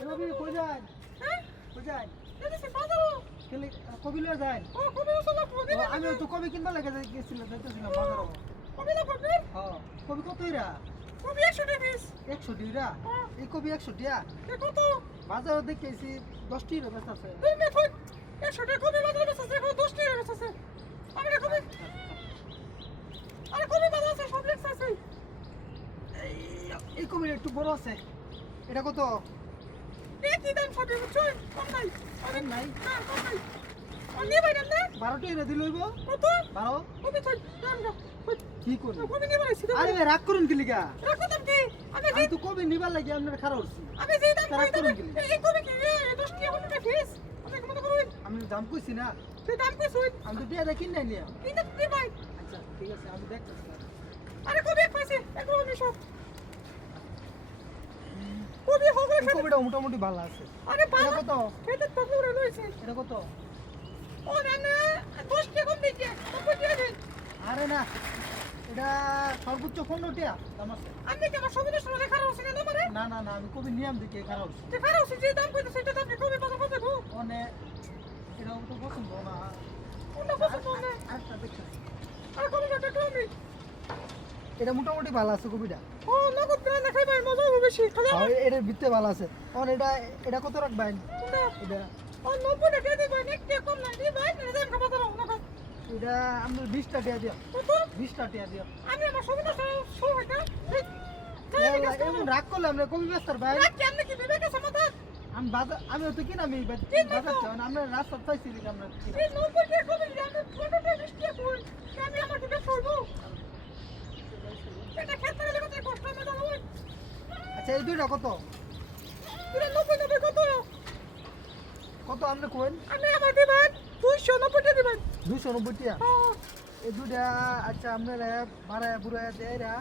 এভাবে কই যায়? হ্যাঁ কই যায়? এদিকে বাজারো কেলে কবি লয়ে যায়? ও কবি ওসলা কবি আমিও তো কবি কিনবা লাগে গেছিলাম যাইতেছিলাম বাজারও। কবি না কবি হ্যাঁ কবি কত ইরা? কবি 100 টাকা পিস 100 টাকা। এই কবি 100 টাকা। এ কত বাজারে দেখেছি 10 টাকা বেচতাছে। তুই মে কই 100 টাকা কবি বাজারে বেচছে এখন 10 টাকা বেচছে আমরা কবি আরে কবি বাজারে আছে সব লেখা আছে এই কবি একটু বড় আছে। এটা কত? এ কি দাম সবই বুঝছুন কম নাই কম নাই? না কম নাই অন্য বাইরে না 12 টাকা দিল হইব? কত 12? কবি তুই দাম দাও কি করি? কবি নিবা আইছি আরে ভাই রাগ করুন কি লিগা? রাখো দাম কি আমি আমি তো কবি নিবার লাগি আপনার খারাপ হচ্ছি। আমি যেই দাম রাগ কই করুন দাম কি? এই কবি কি 10 টাকা হলো না ফিস আমি কত করুন আমি দাম কইছি না। তুই দাম কই শুন আমি তো টিয়াটা কিনে নিয়া। কিন্তু তুই ভাই আচ্ছা ঠিক আছে আমি দেখতেছি। আরে কবি পাইছে একদম আমি সব কবি হবে এই কবিটা মোটামুটি ভালো আছে। আরে এটা বাবা কত? এটা তো পুরো রইছে এটা কত? ও না না 10 টাকা কম দিকে কত দিয়ে দেন আরে না এটা সর্বোচ্চ 15 টাকা দাম আছে। আমি কি আমার সবুজ সময় খারাপ হচ্ছে না মানে না না না আমি কবি নিয়ম দেখে খারাপ হচ্ছি। যে খারাপ হচ্ছে যে দাম কইতে সেটা দাম কবি পাতা পাতা গো মানে এটা তো পছন্দ না। কোনটা পছন্দ না আচ্ছা দেখতেছি। আর কবি কাটা কমি এটা মোটামুটি ভালো আছে কবিটা। ও নগদ না না খাইবার মজা হবে বেশি খালি আর এটার ভিতরে ভালো আছে। আর এটা কত রাখবেন? কোনটা এটা ও 90 টাকা দিবা নেক্সট কম না দি ভাই না দাম খাবার দাও না এটা আমরা 20 টাকা দিও। কত 20 টাকা দিও। আমি আমার সবুজ সময়টা এমন রাগ করলে আমরা কবি ব্যস্তার ভাই। কেমনে কি বিবেকে সমাধান আমি বাজার আমি তো কিনা আমি বাজার চাই না আমরা রাস্তা চাইছি আমরা এই 90 টাকা কবি আমি 15 টাকা 20 টাকা কই আমি আমার দিকে সরবো এটা খেতে গেলে কত কষ্ট হবে জানো আচ্ছা এই দুইটা কত? তুই 90 কত কত আপনি কোন? আমি আমার দিবেন 290 টাকা দিবেন 290 টাকা। হ্যাঁ এই দুইটা আচ্ছা আপনারা ভাড়া বুড়া দেয়রা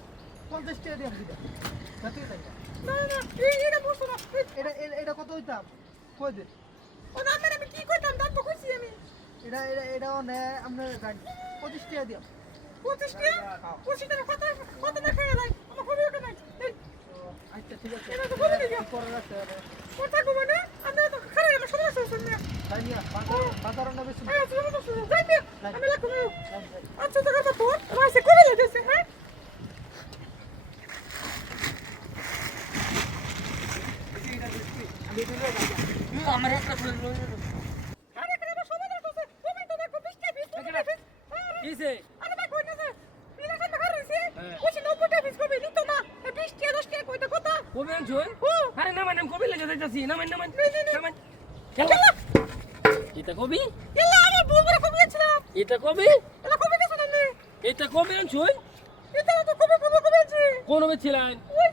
50 টাকা দিয়ে দিটা। কত টাকা? না না এটা বুঝছো না এটা কত হইতাম? কই দে। ও না আমি কি কইতাম দাম তো কইছি আমি এটা নে আপনার 25 টাকা দিও। 25 টাকা 25 টাকা কত না খেয়ে যায় আমার কবি ওটা নাই এই আচ্ছা ঠিক আছে। এটা তো কবি নিয়ে পরে রাখতে হবে। কথা কব না আমি তো খারাপ আমার সমস্যা হচ্ছে না তাই নিয়া বাজার না বেশি। আরে সমস্যা যাই না আমি লাগবো আচ্ছা তো কথা তোর রাইছে কবি লাগছে হ্যাঁ আমার একটা করে আরে কেন সমস্যা হচ্ছে কবি তো দেখো 20 টাকা 20 টাকা কিসে আরে ভাই কই না যে বিনা খান খার হইছে কইছি 90 টাকা পিস কবি নিত না 20 টাকা 10 টাকা কইতে কথা কবি আনছুন ও আরে না মানে কবি লেগে যাইতাছি না মানে কেলা এটা কবি কেলা আমার বউ বড় কবি ছিলাম এটা কবি এলা কবি কেন না এটা কবি আনছুন এটা তো কবি আছে কোন হবে ছিলেন